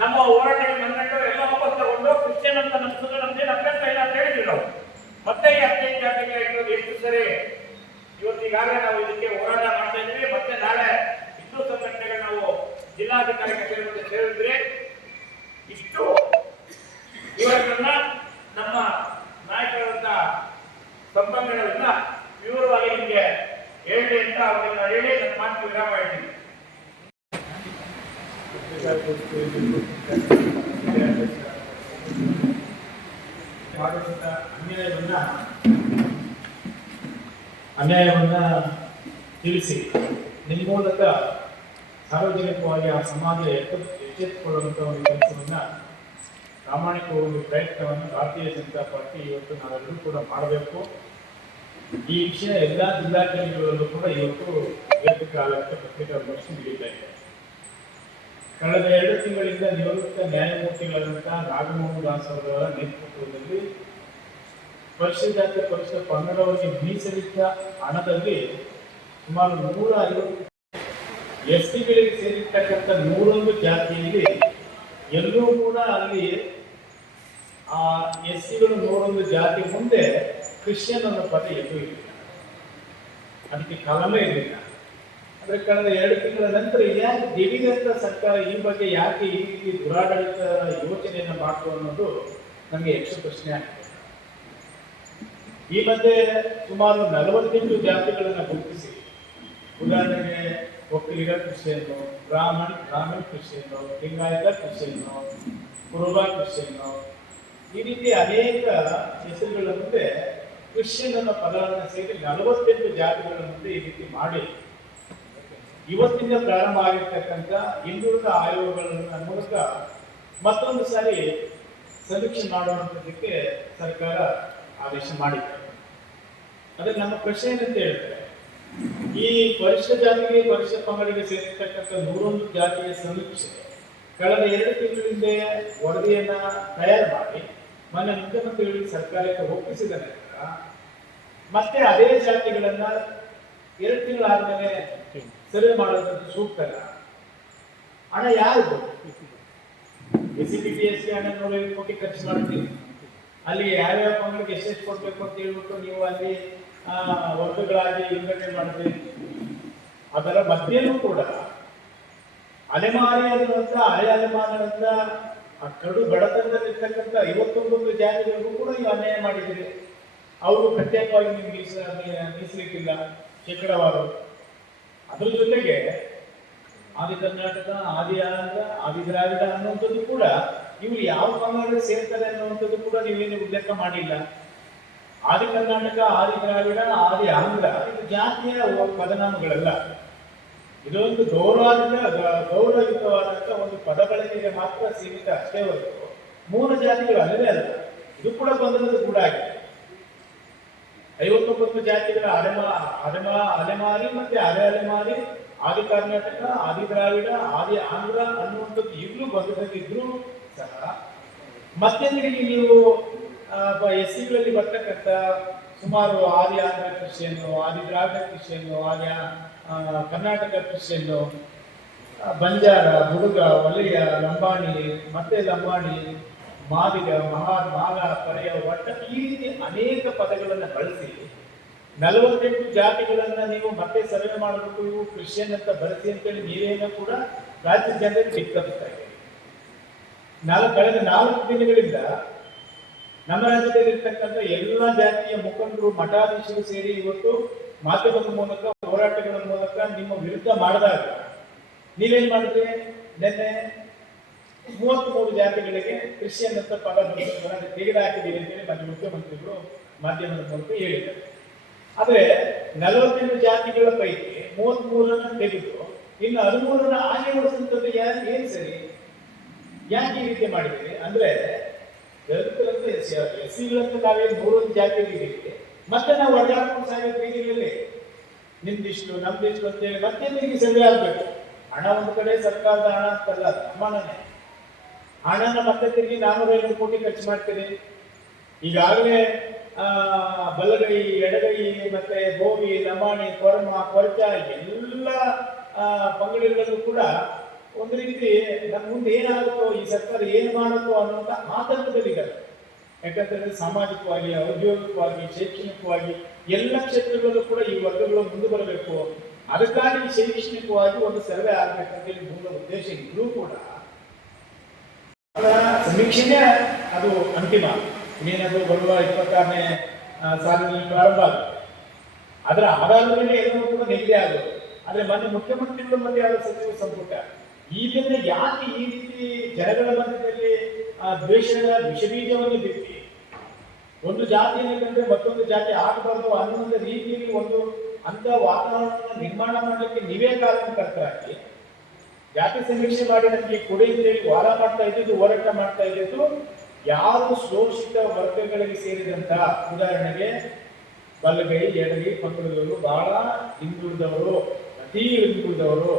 ನಮ್ಮ ಹೋರಾಟಕ್ಕೆ ಬಂದ್ಬಿಟ್ಟು ಎಲ್ಲ ವಾಪಸ್ ತಗೊಂಡು ಕ್ರಿಶ್ಚಿಯನ್ ಅಂತ ನಮ್ಸೋದು ನಮ್ದೇನು ಅಭ್ಯಂತರ ಇಲ್ಲ ಅಂತ ಹೇಳಿದ್ವಿ ನಾವು. ಮತ್ತೆ ಈ 15 ಜಾತಿಗೆ ಇರೋದು ಎಷ್ಟು ಸರಿ? ಇವತ್ತು ಈಗಾಗಲೇ ನಾವು ಇದಕ್ಕೆ ಹೋರಾಟ ಮಾಡ್ತಾ ಇದ್ವಿ. ಮತ್ತೆ ನಾಳೆ ಹಿಂದೂ ಸಂಘಟನೆಗಳು ನಾವು ಜಿಲ್ಲಾಧಿಕಾರಿ ಕಚೇರಿ ಮುಂದೆ ಸೇರಿದ್ರೆ ಇಷ್ಟು ವಿವರಗಳನ್ನ ನಮ್ಮ ನಾಯಕರಾದಂತ ಸಂಪನ್ಮೂಲಗಳಿಂದ ವಿವರವಾಗಿ ನಿಮಗೆ ಹೇಳಿ ಅಂತ ಅವರನ್ನ ಹೇಳಿ ನನ್ನ ಮಾತು ವಿರಾಮ ಹೇಳ್ತೀನಿ. ಮಾಡುವಂತ ಅನ್ಯಾಯವನ್ನ ತಿಳಿಸಿ ನಿಮ್ಮ ಮೂಲಕ ಸಾರ್ವಜನಿಕವಾಗಿ ಆ ಸಮಾಜ ಎಚ್ಚೆತ್ತುಕೊಳ್ಳುವಂತ ಒಂದು ಕೆಲಸವನ್ನ ಪ್ರಾಮಾಣಿಕ ಒಂದು ಪ್ರಯತ್ನವನ್ನು ಭಾರತೀಯ ಜನತಾ ಪಾರ್ಟಿ ಇವತ್ತು ನಾವೆಲ್ಲರೂ ಕೂಡ ಮಾಡಬೇಕು. ಈ ವಿಷಯ ಎಲ್ಲ ಜಿಲ್ಲಾಧಿಕಾರಿಗಳಲ್ಲೂ ಕೂಡ ಇವತ್ತು ಏಕಕಾಲಕ್ಕೆ ಪತ್ರಿಕಾಗೋಷ್ಠಿ ನಡೀತಾ ಇದೆ. ಕಳೆದ 2 ತಿಂಗಳಿಂದ ನಿವೃತ್ತ ನ್ಯಾಯಮೂರ್ತಿಗಳಾದಂತಹ ನಾಗಮೋಹನ್ ದಾಸ್ ಅವರ ನೇತೃತ್ವದಲ್ಲಿ ಪರಿಶಿಷ್ಟ ಜಾತಿ ಪರಿಶಿಷ್ಟ ಪಂಗಡವರಿಗೆ ಮೀಸಲಿಟ್ಟ ಹಣದಲ್ಲಿ ಸುಮಾರು 150 ಎಸ್ಟಿಗಳಿಗೆ ಸೇರಿರ್ತಕ್ಕಂಥ 101 ಜಾತಿಯಲ್ಲಿ ಎಲ್ಲೂ ಕೂಡ ಅಲ್ಲಿ ಆ ಎಸ್ಟಿಗಳು 101 ಜಾತಿ ಮುಂದೆ ಕ್ರಿಶ್ಚಿಯನ್ ಅನ್ನೋ ಪದ ಎಲ್ಲೂ ಇರಲಿಲ್ಲ, ಅದಕ್ಕೆ ಕಲಮೇ ಇರಲಿಲ್ಲ. ಅಂದ್ರೆ ಕಳೆದ 2 ತಿಂಗಳ ನಂತರ ಯಾಕೆ ದಿಢೀರಂತ ಸರ್ಕಾರ ಈ ಬಗ್ಗೆ ಯಾಕೆ ಈ ರೀತಿ ದುರಾಡಳಿತ ಯೋಚನೆಯನ್ನು ಮಾಡ್ತು ಅನ್ನೋದು ನಮಗೆ ಯಕ್ಷ ಪ್ರಶ್ನೆ ಆಗಿದೆ. ಈ ಮಧ್ಯೆ ಸುಮಾರು 48 ಜಾತಿಗಳನ್ನು ಗುರುತಿಸಿ, ಉದಾಹರಣೆಗೆ ಒಕ್ಕಲಿಗ ಕ್ರಿಶ್ಚಿಯನ್ನು, ಬ್ರಾಹ್ಮಣ ಕ್ರಿಶ್ಚಿಯನ್ನು, ಲಿಂಗಾಯತ ಕ್ರಿಶ್ಚಿಯನ್ನು, ಕುರುಬ ಕ್ರಿಶ್ಚಿಯನ್ನು, ಈ ರೀತಿ ಅನೇಕ ಹೆಸರುಗಳ ಮುಂದೆ ಕ್ರಿಶ್ಚಿಯನ್ ಅನ್ನೋ ಪದವನ್ನು ಸೇರಿ 48 ಜಾತಿಗಳ ಮುಂದೆ ಈ ರೀತಿ ಮಾಡಿ ಇವತ್ತಿಂದ ಪ್ರಾರಂಭ ಆಗಿರ್ತಕ್ಕಂಥ ಹಿಂದುಳಿದ ಆಯೋಗಗಳ ಮೂಲಕ ಮತ್ತೊಂದು ಸಾರಿ ಸಮೀಕ್ಷೆ ಮಾಡುವಂಥದ್ದಕ್ಕೆ ಸರ್ಕಾರ ಆದೇಶ ಮಾಡಿದೆ. ಅದಕ್ಕೆ ನಮ್ಮ ಪ್ರಶ್ನೆ ಏನಂತ ಹೇಳಿದ್ರೆ, ಈ ಪರಿಶಿಷ್ಟ ಜಾತಿಗೆ ಪರಿಶಿಷ್ಟ ಪಂಗಡಿಗೆ ಸೇರಿರ್ತಕ್ಕಂಥ 101 ಜಾತಿಯ ಸಮೀಕ್ಷೆ ಕಳೆದ 2 ತಿಂಗಳಿಂದ ವರದಿಯನ್ನ ತಯಾರು ಮಾಡಿ ಮೊನ್ನೆ ಮುಖ್ಯಮಂತ್ರಿಗಳಿಗೆ ಸರ್ಕಾರಕ್ಕೆ ಒಪ್ಪಿಸಿದ ನಂತರ ಮತ್ತೆ ಅದೇ ಜಾತಿಗಳನ್ನ 2 ತಿಂಗಳಾದ್ಮೇಲೆ ಸರ್ವೆ ಮಾಡೋದಂತ ಸೂಕ್ತಲ್ಲ. ಹಣ ಯಾರು SCPS ಹಣ 150 ಕೋಟಿ ಖರ್ಚು ಮಾಡ್ತೀವಿ, ಅಲ್ಲಿ ಯಾವ್ಯಾವ ಪಂಗಡಿಗೆ ಎಷ್ಟೆಷ್ಟು ಕೊಡ್ಬೇಕು ಅಂತ ಹೇಳ್ಬಿಟ್ಟು ನೀವು ಅಲ್ಲಿ ವರ್ಗಗಳಾಗಿ ವಿಂಗಡಣೆ ಮಾಡಿದ್ರಿ. ಅದರ ಮಧ್ಯೆಯೂ ಕೂಡ ಅಲೆಮಾರಿ ಅನ್ನುವಂಥ ಹಳೆ ಅಲೆಮಾರಿನಂತ ಆ ಕಡು ಬಡತನದಲ್ಲಿರ್ತಕ್ಕಂಥ 59 ಜಾತಿಗಳಿಗೂ ಕೂಡ ನೀವು ಅನ್ಯಾಯ ಮಾಡಿದ್ದೀರಿ. ಅವರು ಪ್ರತ್ಯೇಕವಾಗಿ ನಿಮ್ಗೆ ಮೀಸಲಿಟ್ಟಿಲ್ಲ ಶೇಕಡವಾರು. ಅದ್ರ ಜೊತೆಗೆ ಆದಿ ಕರ್ನಾಟಕ, ಆದಿ ಆಂಧ್ರ, ಆದಿ ದ್ರಾವಿಡ ಅನ್ನುವಂಥದ್ದು ಕೂಡ ಇವರು ಯಾವ ಪಂಗಡಕ್ಕೆ ಸೇರ್ತಾರೆ ಅನ್ನುವಂಥದ್ದು ಕೂಡ ನೀವೇನು ಉಲ್ಲೇಖ ಮಾಡಿಲ್ಲ. ಆದಿ ಕರ್ನಾಟಕ, ಆದಿ ದ್ರಾವಿಡ, ಆದಿ ಆಂಧ್ರ ಇದು ಜಾತಿಯ ಪದನಾಮಗಳಲ್ಲ. ಇದೊಂದು ಗೌರವಯುತವಾದಂಥ ಒಂದು ಪದಗಳಿಗೆ ಮಾತ್ರ ಸೀಮಿತ ಅಷ್ಟೇ ಹೊರತು 3 ಜಾತಿಗಳು ಅಲ್ಲವೇ ಅಲ್ಲ. ಇದು ಕೂಡ ಬಂದದ್ದು ಕೂಡ ಆಗಿದೆ. 59 ಜಾತಿಗಳ ಅಲೆಮಾರಿ ಮತ್ತೆ ಅಲೆಮಾರಿ, ಆದಿ ಕರ್ನಾಟಕ, ಆದಿ ದ್ರಾವಿಡ, ಆದಿ ಆಂಧ್ರ ಅನ್ನುವಂಥದ್ದು ಈಗಲೂ ಬಂದದಿದ್ರು ಸಹ ಮತ್ತೆ ನೀವು SCಗಳಲ್ಲಿ ಬರ್ತಕ್ಕಂಥ ಸುಮಾರು ಆದಿ ಆಂಧ್ರ ಕ್ರಿಶ್ಚಿಯನ್ನು, ಆದಿ ದ್ರಾವಿಡ ಕ್ರಿಶ್ಚಿಯನ್ನು, ಆದಿ ಕರ್ನಾಟಕ ಕ್ರಿಶ್ಚಿಯನ್ನು, ಬಂಜಾರ, ಹುಡುಗ, ವಲಯ, ಲಂಬಾಣಿ, ಮತ್ತೆ ಲಂಬಾಣಿ, ಮಾದಿಗ, ಮಾಲ, ಪರ್ಯ, ಒಟ್ಟ ಈ ರೀತಿ ಅನೇಕ ಪದಗಳನ್ನು ಬಳಸಿ 48 ಜಾತಿಗಳನ್ನ ನೀವು ಮತ್ತೆ ಸರ್ವೆ ಮಾಡಬೇಕು, ಇವು ಕ್ರಿಶ್ಚಿಯನ್ ಅಂತ ಬಳಸಿ ಅಂತೇಳಿ ನೀವೇನೋ ಕೂಡ ರಾಜ್ಯ ಜನರಿಗೆ ದಿಕ್ಕಪ್ತಾ ಇದೆ. ಕಳೆದ 4 ದಿನಗಳಿಂದ ನಮ್ಮ ರಾಜ್ಯದಲ್ಲಿ ಇರ್ತಕ್ಕಂಥ ಎಲ್ಲ ಜಾತಿಯ ಮುಖಂಡರು, ಮಠಾಧೀಶರು ಸೇರಿ ಇವತ್ತು ಮಾಧ್ಯಮದ ಮೂಲಕ, ಹೋರಾಟಗಳ ಮೂಲಕ ನಿಮ್ಮ ವಿರುದ್ಧ ಮಾಡಿದಾಗ ನೀವೇನ್ ಮಾಡಿದ್ರಿ? ನಿನ್ನೆ 33 ಜಾತಿಗಳಿಗೆ ಕ್ರಿಶ್ಚಿಯನ್ ಅಂತ ಪದ ತೆಗೆದುಹಾಕಿದ್ದೀವಿ ಅಂತೇಳಿ ಮತ್ತೆ ಮುಖ್ಯಮಂತ್ರಿಗಳು ಮಾಧ್ಯಮದ ಮೂಲಕ ಹೇಳಿದ್ದಾರೆ. ಆದ್ರೆ 48 ಜಾತಿಗಳ ಪೈಕಿ 33 ತೆಗೆದು ಇನ್ನು 13 ಹಾಗೆ ಉಳಿಸುವಂಥದ್ದು ಏನ್ ಸರಿ? ಯಾಕೆ ಈ ರೀತಿ ಮಾಡಿದ್ದೀರಿ? ಅಂದ್ರೆ ದಲಿತರಂತ SCಗಳಂತ ನಾವೇನು 101 ಜಾತಿಗಳಿದ್ದೀವಿ, ಮತ್ತೆ ನಾವು ಒಡ್ಡಾಡ್ಕೊಂಡು ಸಾಗೋ ಬೀದಿಗಳಲ್ಲಿ ನಿಮ್ದಿಷ್ಟು ನಮ್ದಿಷ್ಟು ಅಂತೇಳಿ ಮತ್ತೆ ನಿಮಗೆ ಸರಿ ಆಗ್ಬೇಕು. ಹಣ ಒಂದು ಕಡೆ ಸರ್ಕಾರದ ಹಣ ಅಂತಲ್ಲ, ನಮ್ಮನೇ ಹಣನ ಮತ್ತೆ ತಿರುಗಿ 450 ಕೋಟಿ ಖರ್ಚು ಮಾಡ್ತೀರಿ. ಈಗಾಗಲೇ ಬಲಗೈ, ಎಡಗೈ, ಮತ್ತೆ ಗೋವಿ, ಲಂಬಾಣಿ, ಕೊರಮ, ಕೊರಚ ಎಲ್ಲ ಪಂಗಡಿಗಳಲ್ಲೂ ಕೂಡ ಒಂದು ರೀತಿ ನಮ್ಮ ಮುಂದೆ ಏನಾಗುತ್ತೋ ಈ ಸರ್ಕಾರ ಏನು ಮಾಡುತ್ತೋ ಅನ್ನುವಂಥ ಆತಂಕದಲ್ಲಿದ್ದಾರೆ. ಯಾಕಂತಂದ್ರೆ ಸಾಮಾಜಿಕವಾಗಿ, ಔದ್ಯೋಗಿಕವಾಗಿ, ಶೈಕ್ಷಣಿಕವಾಗಿ ಎಲ್ಲ ಕ್ಷೇತ್ರಗಳಲ್ಲೂ ಕೂಡ ಈ ವರ್ಗಗಳು ಮುಂದೆ ಬರಬೇಕು. ಅದಕ್ಕಾಗಿ ಶೈಕ್ಷಣಿಕವಾಗಿ ಒಂದು ಸರ್ವೆ ಆಗ್ಬೇಕಂತೇಳಿ ಮೂಲ ಉದ್ದೇಶ ಇದ್ರೂ ಕೂಡ ಅದರ ಸಮೀಕ್ಷೆನೇ ಅದು ಅಂತಿಮ. ಇನ್ನೇನದು ಬರುವ 26ನೇ ಸಾಲಿನಲ್ಲಿ ಪ್ರಾರಂಭ ಆಗುತ್ತೆ. ಅದರ ಆಧಾರದ ಮೇಲೆ ಎಲ್ಲವೂ ಕೂಡ ನಿಗದಿ ಆಗೋದು. ಆದ್ರೆ ಮೊನ್ನೆ ಮುಖ್ಯಮಂತ್ರಿಗಳು ಮತ್ತೆ ಅವರ ಸಚಿವ ಸಂಪುಟ ಈಗಿಂದ ಯಾಕೆ ಈ ರೀತಿ ಜನಗಳ ಮಧ್ಯದಲ್ಲಿ ದ್ವೇಷದ ವಿಷಬೀಜವನ್ನು ಬಿತ್ತಿ ಒಂದು ಜಾತಿಯನ್ನು ಕಂಡ್ರೆ ಮತ್ತೊಂದು ಜಾತಿ ಆಗಬಾರ್ದು ಅನ್ನುವಂಥ ರೀತಿಯಲ್ಲಿ ಒಂದು ಅಂತ ವಾತಾವರಣವನ್ನು ನಿರ್ಮಾಣ ಮಾಡಲಿಕ್ಕೆ ನೀವೇ ಕಾರಣಕರ್ತರಾಗಿ ಜಾತಿ ಸಮೀಕ್ಷೆ ಮಾಡಿ ನಮಗೆ ಕೊಡಿ ಅಂತೇಳಿ ವಾರ ಮಾಡ್ತಾ ಇದ್ದಿದ್ದು, ಹೋರಾಟ ಮಾಡ್ತಾ ಇದ್ದಿದ್ದು ಯಾರು ಶೋಷಿತ ವರ್ಗಗಳಿಗೆ ಸೇರಿದಂತ, ಉದಾಹರಣೆಗೆ ಬಲಗೈ, ಎಡಗೈ ಪಂಗಡದವರು, ಬಹಳ ಹಿಂದುಳಿದವರು, ಅತಿ ಹಿಂದುಳಿದವರು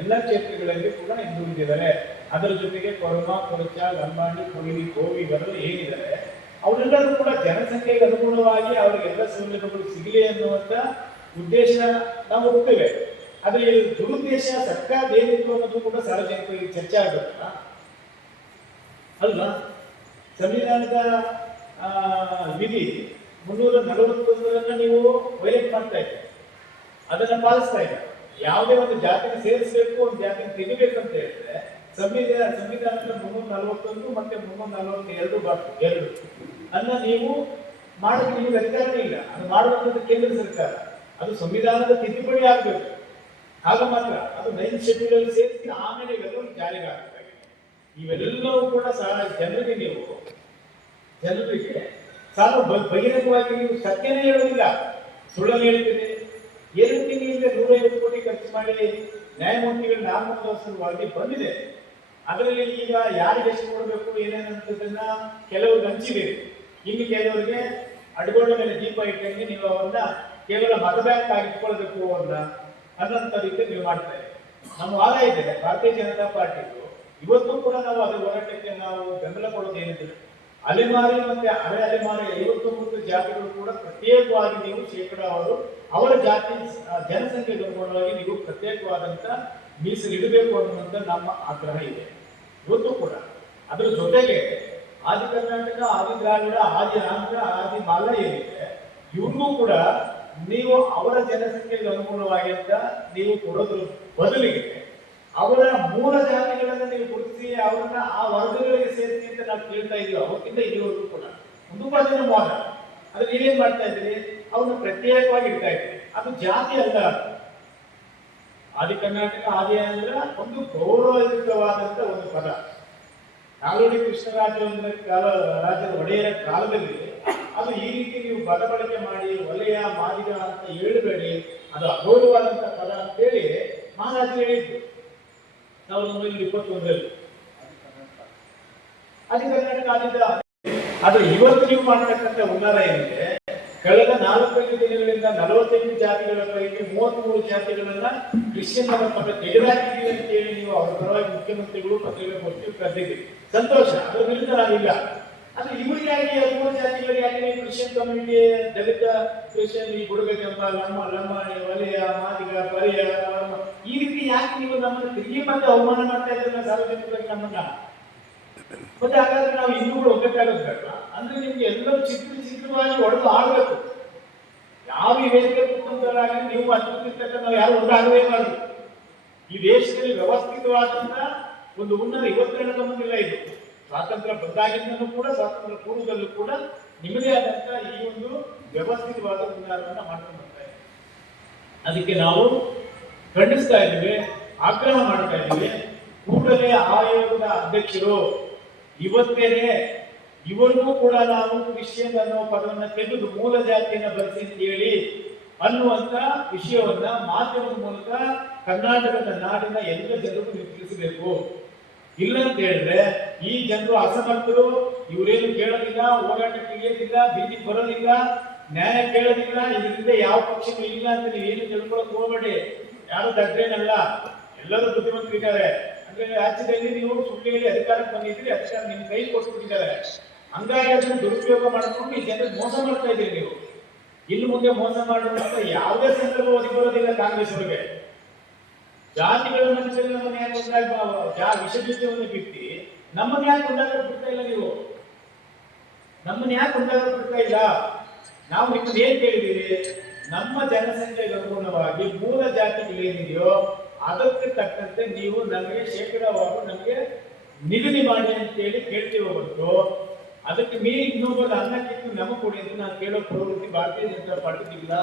ಎಲ್ಲ ಕ್ಷೇತ್ರಗಳಲ್ಲಿ ಕೂಡ ಹಿಂದುಳಿದಿದ್ದಾರೆ. ಅದರ ಜೊತೆಗೆ ಕೊರಮ, ಕೊರಚ, ಲಂಬಾಣಿ, ಕೊಯ್ಲಿ, ಗೋವಿಗರು ಏನಿದ್ದಾರೆ ಅವರೆಲ್ಲರೂ ಕೂಡ ಜನಸಂಖ್ಯೆಗೆ ಅನುಗುಣವಾಗಿ ಅವರಿಗೆಲ್ಲ ಸೌಲಭ್ಯಗಳು ಸಿಗಲಿ ಅನ್ನುವಂಥ ಉದ್ದೇಶ ನಾವು ಹೋಗ್ತೇವೆ. ಆದ್ರೆ ಈ ದುರುದ್ದೇಶ ಸರ್ಕಾರ ಏನಿತ್ತು ಅನ್ನೋದು ಕೂಡ ಸಾರ್ವಜನಿಕರಿಗೆ ಚರ್ಚೆ ಆಗುತ್ತಲ್ಲ ಅಲ್ವಾ? ಸಂವಿಧಾನದ ವಿಧಿ 341 ನೀವು ವೈಲೇಟ್ ಮಾಡ್ತಾ ಇದ್ದೀರಿ, ಅದನ್ನ ಪಾಲಿಸ್ತಾ ಇದ್ದಾರೆ. ಯಾವುದೇ ಒಂದು ಜಾತಿನ ಸೇರಿಸಬೇಕು, ಒಂದು ಜಾತಿನ ತೆಗಿಬೇಕು ಅಂತ ಹೇಳಿದ್ರೆ ಸಂವಿಧಾನದ 341 ಮತ್ತೆ 342 ಅನ್ನ ನೀವು ಮಾಡೋಕೆ ನಿಮಗೆ ಅಧಿಕಾರನೇ ಇಲ್ಲ. ಅದು ಮಾಡುವಂಥದ್ದು ಕೇಂದ್ರ ಸರ್ಕಾರ. ಅದು ಸಂವಿಧಾನದ ತಿದ್ದುಪಡಿ ಆಗಬೇಕು, ಆಗ ಮಾತ್ರ ಅದು 9th ಶೆಡ್ಯೂಲ್ ಅಲ್ಲಿ ಸೇರಿಸಿ ಆಮೇಲೆ ಇವೆಲ್ಲವೂ ಜಾರಿಗೆ ಆಗಬೇಕಾಗಿದೆ. ಇವೆಲ್ಲವೂ ಕೂಡ ಜನರಿಗೆ ಸಾಲ ಬಹಿರಂಗವಾಗಿ ನೀವು ಸತ್ಯನೇ ಹೇಳುವುದಿಲ್ಲ, ಸುಳ್ಳನ್ನು ಹೇಳ್ತೀರಿ. 2 ತಿಂಗಳಿಂದ 150 ಕೋಟಿ ಖರ್ಚು ಮಾಡಿ ನ್ಯಾಯಮೂರ್ತಿಗಳ 400 ವರ್ಷದ ವರದಿ ಬಂದಿದೆ. ಅದರಲ್ಲಿ ಈಗ ಯಾರಿಗೆ ಎಷ್ಟು ಕೊಡಬೇಕು ಏನೇನಂತದನ್ನ ಕೆಲವರು ಹಂಚಿದ್ದೀರಿ. ಇನ್ನು ಕೆಲವರಿಗೆ ಅಡ್ಗೋಡ ಮೇಲೆ ದೀಪ ಇಟ್ಟಂಗೆ ನೀವು ಅವನ್ನ ಕೇವಲ ಮತ ಬ್ಯಾಂಕ್ ಆಗಿ ಇಟ್ಕೊಳ್ಬೇಕು ಅನ್ನೋಂಥ ರೀತಿ ನೀವು ಮಾಡ್ತಾರೆ. ನಮ್ಮ ವಾದ ಇದೆ, ಭಾರತೀಯ ಜನತಾ ಪಾರ್ಟಿಗೂ ಇವತ್ತು ಕೂಡ ನಾವು ಅದರ ಹೋರಾಟಕ್ಕೆ ನಾವು ಬೆಂಬಲ ಕೊಡೋದೇನಿದೆ, ಅಲೆಮಾರಿ ಮತ್ತೆ ಅರೆ ಅಲೆಮಾರಿ 59 ಜಾತಿಗಳು ಕೂಡ ಪ್ರತ್ಯೇಕವಾಗಿ ನೀವು ಶೇಕಡಾವಾರು ಅವರ ಜಾತಿ ಜನಸಂಖ್ಯೆಗೆ ಅನುಗುಣವಾಗಿ ನೀವು ಪ್ರತ್ಯೇಕವಾದಂತ ಮೀಸಲಿಡಬೇಕು ಅನ್ನುವಂಥ ನಮ್ಮ ಆಗ್ರಹ ಇದೆ ಇವತ್ತು ಕೂಡ. ಅದರ ಜೊತೆಗೆ ಆದಿ ಕರ್ನಾಟಕ, ಆದಿ ದ್ರಾವಿಡ, ಆದಿ ಆಂಧ್ರ, ಆದಿ ಮಾಲ ಏನಿದೆ ಇವ್ರಿಗೂ ಕೂಡ ನೀವು ಅವರ ಜನಸಂಖ್ಯೆಗೆ ಅನುಗುಣವಾಗಿ ಅಂತ ನೀವು ಕೊಡೋದ್ರ ಬದಲಿಗೆ ಅವರ ಮೂಲ ಜಾತಿಗಳನ್ನು ನೀವು ಗುರುತಿಸಿ ಅವರನ್ನ ಆ ವರ್ಗಗಳಿಗೆ ಸೇರಿಸಿ ಅಂತ ನಾವು ಕೇಳ್ತಾ ಇದೀವಿ. ಅವತ್ತಿಂದ ಇಲ್ಲಿವರೆಗೂ ಕೂಡ ಮುಂದುವರೆದ ವಾದ. ಆದ್ರೆ ನೀವೇನ್ ಮಾಡ್ತಾ ಇದ್ದೀರಿ, ಅವ್ರನ್ನ ಪ್ರತ್ಯೇಕವಾಗಿ ಇಡ್ತಾ ಇದ್ದೀರಿ. ಅದು ಜಾತಿ ಅಲ್ಲ. ಆದಿ ಕರ್ನಾಟಕ, ಆದಿ ಆಂಧ್ರ ಒಂದು ಗೌರವಯುತವಾದಂತ ಒಂದು ಪದ. ನಾಲ್ವಡಿ ರಾಜ್ಯದ ಒಡೆಯರ ಕಾಲದಲ್ಲಿ ಅದು ಈ ರೀತಿ ನೀವು ಪದ ಬಳಕೆ ಮಾಡಿ ವಲಯ ಮಾದಿಗ ಅಂತ ಹೇಳಬೇಡಿ, ಅದು ಅಗೌರವಾದಂತ ಪದ ಅಂತೇಳಿ ಮಹಾರಾಜರು ಹೇಳಿದ್ರು 1921ರಲ್ಲಿ. ಆದಿ ಕರ್ನಾಟಕ ಆದಿದ್ದ. ಆದ್ರೆ ಇವತ್ತು ನೀವು ಮಾಡತಕ್ಕಂಥ ಉನ್ನಾರ ಏನಿದೆ, ಕಳೆದ 4 ದಿನಗಳಿಂದ 48 ಜಾತಿಗಳ ಪೈಕಿ 33 ಜಾತಿಗಳನ್ನ ಕ್ರಿಶ್ಚಿಯನ್ ಪದ ತೆಗೆದುಹಾಕಿದ್ದೀವಿ ಅಂತ ಹೇಳಿ ನೀವು ಅವರ ಪರವಾಗಿ ಮುಖ್ಯಮಂತ್ರಿಗಳು ಪತ್ರಿಕೆ ಕರೆದಿದ್ದೀರಿ. ಸಂತೋಷ, ಅದರ ವಿರುದ್ಧ ನಾವಿಲ್ಲ. ಆದ್ರೆ ಇವರಿಗಾಗಿ 13 ಜಾತಿಗಳಿಗೆ ಯಾಕೆ ನೀವು ಕ್ರಿಶ್ಚಿಯನ್ ಕಮ್ಯುನಿಟಿ, ದಲಿತ ಕ್ರಿಶ್ಚಿಯನ್, ಈ ಬುಡಗ ಜಂಪ, ಲಂಬಾಣಿ, ವಲಯ, ಮಾದಿಗ, ಪರಿಯ ಈ ರೀತಿ ಯಾಕೆ ನೀವು ನಮ್ಮನ್ನು ತಿರುಗಿ ಮತ್ತೆ ಅವಮಾನ ಮಾಡ್ತಾ ಇದ್ದೀರ ಸಾರ್ವಜನಿಕರಿಗೆ ನಮ್ಮನ್ನ? ಮತ್ತೆ ಹಾಗಾದ್ರೆ ನಾವು ಹಿಂದೂಗಳು ಒಗ್ಗಟ್ಟಾಗೋದು ಬೇಡ ಅಂದ್ರೆ ನಿಮ್ಗೆ ಎಲ್ಲರೂ ಚಿತ್ರವಾಗಿ ಹೊಡೆದು ಆಡ್ಬೇಕು. ಯಾವ ಈ ವೇದಿಕೆ ಕುಟುಂಬದವರಾಗಲಿ ನೀವು ಅತ್ಯುತ್ತಕ್ಕ ನಾವು ಯಾರು ಒಂದಾಗಲೇಬಾರದು. ಈ ದೇಶದಲ್ಲಿ ವ್ಯವಸ್ಥಿತವಾದಂತ ಒಂದು ಉನ್ನತ ಇವತ್ತೆಲ್ಲ ಬಂದಿಲ್ಲ. ಇದು ಸ್ವಾತಂತ್ರ್ಯ ಬಂದಾಗಿಂದಲೂ ಕೂಡ, ಸ್ವಾತಂತ್ರ್ಯ ಪೂರ್ವದಲ್ಲೂ ಕೂಡ ನಿಮ್ಮದೇ ಆದಂತ ಈ ಒಂದು ವ್ಯವಸ್ಥಿತವಾದ ಉನ್ನಾರವನ್ನ ಮಾಡ್ಕೊಂಡು ಬರ್ತಾ ಇದ್ದೀವಿ. ಅದಕ್ಕೆ ನಾವು ಖಂಡಿಸ್ತಾ ಇದ್ದೀವಿ, ಆಗ್ರಹ ಮಾಡ್ತಾ ಇದ್ದೀವಿ. ಕೂಡಲೇ ಆಯೋಗದ ಅಧ್ಯಕ್ಷರು ಇವತ್ತೇನೆ ಇವರಿಗೂ ಕೂಡ ನಾವು ಕ್ರಿಶ್ಚಿಯನ್ ಅನ್ನೋ ಪದವನ್ನ ತೆಗೆದು ಮೂಲ ಜಾತಿಯನ್ನ ಬರೆಸಿ ಅಂತ ಹೇಳಿ ಅನ್ನುವಂತ ವಿಷಯವನ್ನ ಮಾಧ್ಯಮದ ಮೂಲಕ ಕರ್ನಾಟಕದ ನಾಡಿನ ಎಲ್ಲ ಜನರಿಗೂ ನೀವು ತಿಳಿಸಬೇಕು. ಇಲ್ಲ ಅಂತ ಹೇಳಿದ್ರೆ ಈ ಜನರು ಅಸಮರ್ಥರು, ಇವರೇನು ಕೇಳೋದಿಲ್ಲ, ಹೋರಾಟಕ್ಕೆ ಇಳಿಯೋದಿಲ್ಲ, ಬೀದಿಗೆ ಬರೋದಿಲ್ಲ, ನ್ಯಾಯ ಕೇಳೋದಿಲ್ಲ, ಇದರಿಂದ ಯಾವ ಪಕ್ಷನೂ ಇಲ್ಲ ಅಂತ ನೀವೇನು ತಿಳ್ಕೊಳಕ್ ಹೋಗಬೇಡಿ. ಯಾರು ದಡ್ರೇನಲ್ಲ, ಎಲ್ಲರೂ ಬುದ್ಧಿವಂತರಿದ್ದಾರೆ. ಅಂದ್ರೆ ರಾಜ್ಯದಲ್ಲಿ ನೀವು ಸುಳ್ಳು ಹೇಳಿ ಅಧಿಕಾರಕ್ಕೆ ಬಂದಿದ್ರಿ, ಅಧಿಕಾರ ನಿಮ್ ಕೈ ಕೊಟ್ಬಿಟ್ಟಿದ್ದಾರೆ. ಹಂಗಾಗಿ ಅದನ್ನು ದುರುಪಯೋಗ ಮಾಡಿಕೊಂಡು ಈ ಜನರಿಗೆ ಮೋಸ ಮಾಡ್ತಾ ಇದ್ದೀರಿ ನೀವು. ಇನ್ನು ಮುಂದೆ ಮೋಸ ಮಾಡುವಂತ ಯಾವುದೇ ಸಂದರ್ಭ ಒದಗಿ ಬರೋದಿಲ್ಲ ಕಾಂಗ್ರೆಸ್ ಅವರಿಗೆ. ಜಾತಿಗಳ ಮನುಷ್ಯರು ನಮ್ಮನ್ನ ಯಾಕೆ ವಿಷಬೀಜವನ್ನು ಬಿಟ್ಟು ನಮ್ಮನ್ನ ಯಾಕೆ ಕೊಂಡಾಗ ಬಿಡ್ತಾ ಇಲ್ಲ ನೀವು? ನಮ್ಮನ್ನ ಯಾಕೆ ಕೊಂಡಾಗ ಬಿಡ್ತಾ ಇಲ್ಲ? ನಾವು ನಿಮ್ಮನ್ನ ಏನ್ ಕೇಳಿದ್ದೀವಿ? ನಮ್ಮ ಜನಸಂಖ್ಯೆಗೆ ಅನುಗುಣವಾಗಿ ಮೂಲ ಜಾತಿಗಳೇನಿದೆಯೋ ಅದಕ್ಕೆ ತಕ್ಕಂತೆ ನೀವು ನಮಗೆ ಶೇಕಡಾವಾರು ನಮಗೆ ನಿಗದಿ ಮಾಡಿ ಅಂತೇಳಿ ಕೇಳ್ತೀವಿ ಹೊರತು ಅದಕ್ಕೆ ಇನ್ನೊಬ್ಬರು ಅನ್ನಕ್ಕಿಂತ ನಮಗೆ ಕೊಡಿ ಅಂತ ನಾನು ಕೇಳೋ ಪ್ರವೃತ್ತಿ ಭಾರತೀಯ ಜನತಾ ಪಾರ್ಟಿ ಇಲ್ಲ.